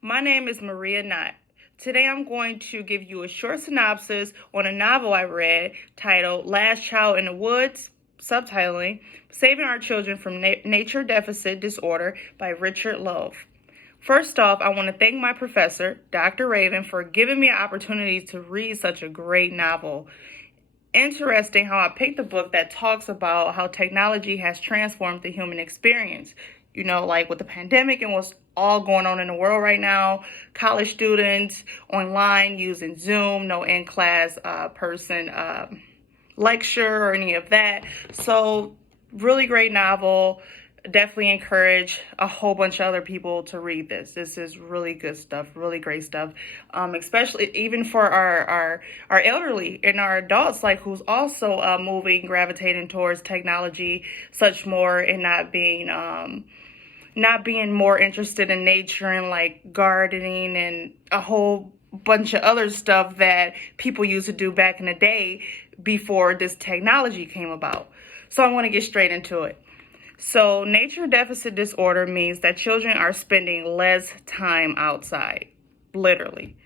My name is Maria Knott. Today I'm going to give you a short synopsis on a novel I read titled Last Child in the Woods, subtitling Saving Our Children from Nature Deficit Disorder by Richard Louv. First off, I want to thank my professor, Dr. Raven, for giving me an opportunity to read such a great novel. Interesting how I picked a book that talks about how technology has transformed the human experience. Like with the pandemic and what's all going on in the world right now, college students online using Zoom, no in-class person lecture or any of that. So really great novel. Definitely encourage a whole bunch of other people to read this. This is really good stuff, really great stuff, especially even for our elderly and our adults, like who's also gravitating towards technology, such more, and not being more interested in nature and like gardening and a whole bunch of other stuff that people used to do back in the day before this technology came about. So I want to get straight into it. So nature deficit disorder means that children are spending less time outside, literally.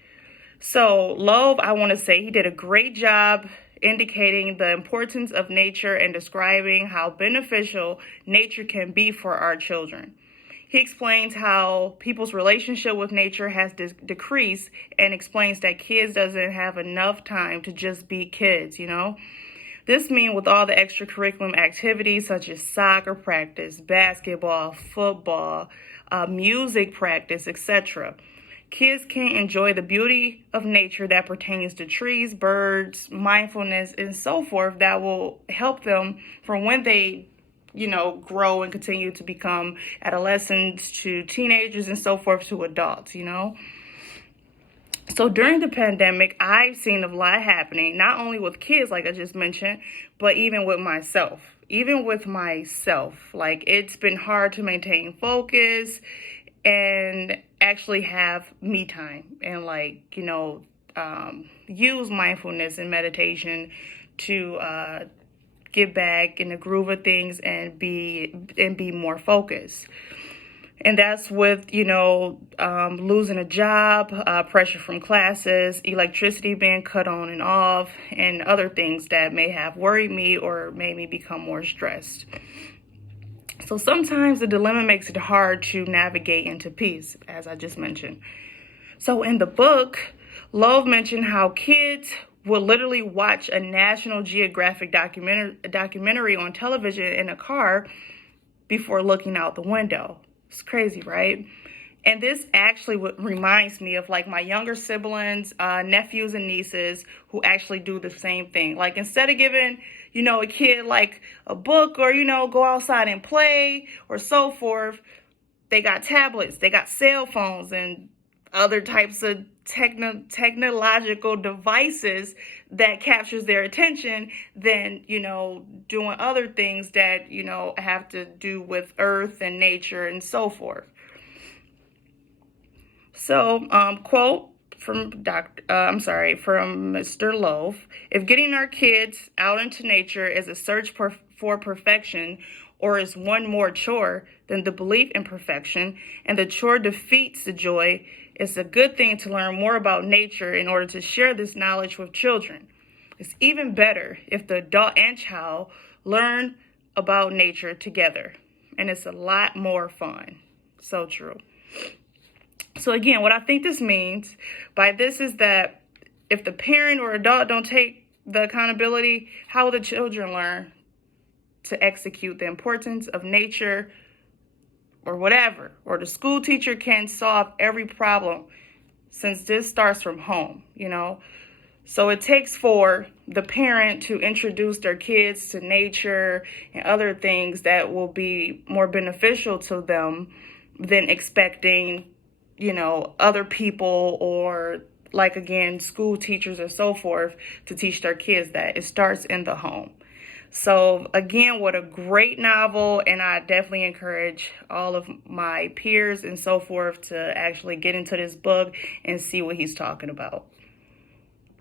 So Louv, I want to say he did a great job indicating the importance of nature and describing how beneficial nature can be for our children. He explains how people's relationship with nature has decreased and explains that kids doesn't have enough time to just be kids. This means with all the extracurricular activities such as soccer practice, basketball, football, music practice, etc., kids can enjoy the beauty of nature that pertains to trees, birds, mindfulness, and so forth that will help them from when they grow and continue to become adolescents to teenagers and so forth to adults. So during the pandemic, I've seen a lot happening, not only with kids, like I just mentioned, but even with myself. Like it's been hard to maintain focus and actually have me time and use mindfulness and meditation to get back in the groove of things and be more focused. And that's with, losing a job, pressure from classes, electricity being cut on and off, and other things that may have worried me or made me become more stressed. So sometimes the dilemma makes it hard to navigate into peace, as I just mentioned. So in the book, Louv mentioned how kids would literally watch a National Geographic documentary on television in a car before looking out the window. It's crazy, right? And this actually reminds me of like my younger siblings, nephews and nieces who actually do the same thing. Like instead of giving, a kid like a book or, go outside and play or so forth, they got tablets, they got cell phones and other types of technological devices that captures their attention than, doing other things that, have to do with earth and nature and so forth. So, quote from Mr. Louv: if getting our kids out into nature is a search for perfection, or is one more chore than the belief in perfection, and the chore defeats the joy, it's a good thing to learn more about nature in order to share this knowledge with children. It's even better if the adult and child learn about nature together, and it's a lot more fun. So true. So again, what I think this means by this is that if the parent or adult don't take the accountability, how will the children learn to execute the importance of nature or whatever? Or the school teacher can solve every problem since this starts from home, So it takes for the parent to introduce their kids to nature and other things that will be more beneficial to them than expecting, other people or like, again, school teachers or so forth to teach their kids that. It starts in the home. So again, what a great novel, and I definitely encourage all of my peers and so forth to actually get into this book and see what he's talking about.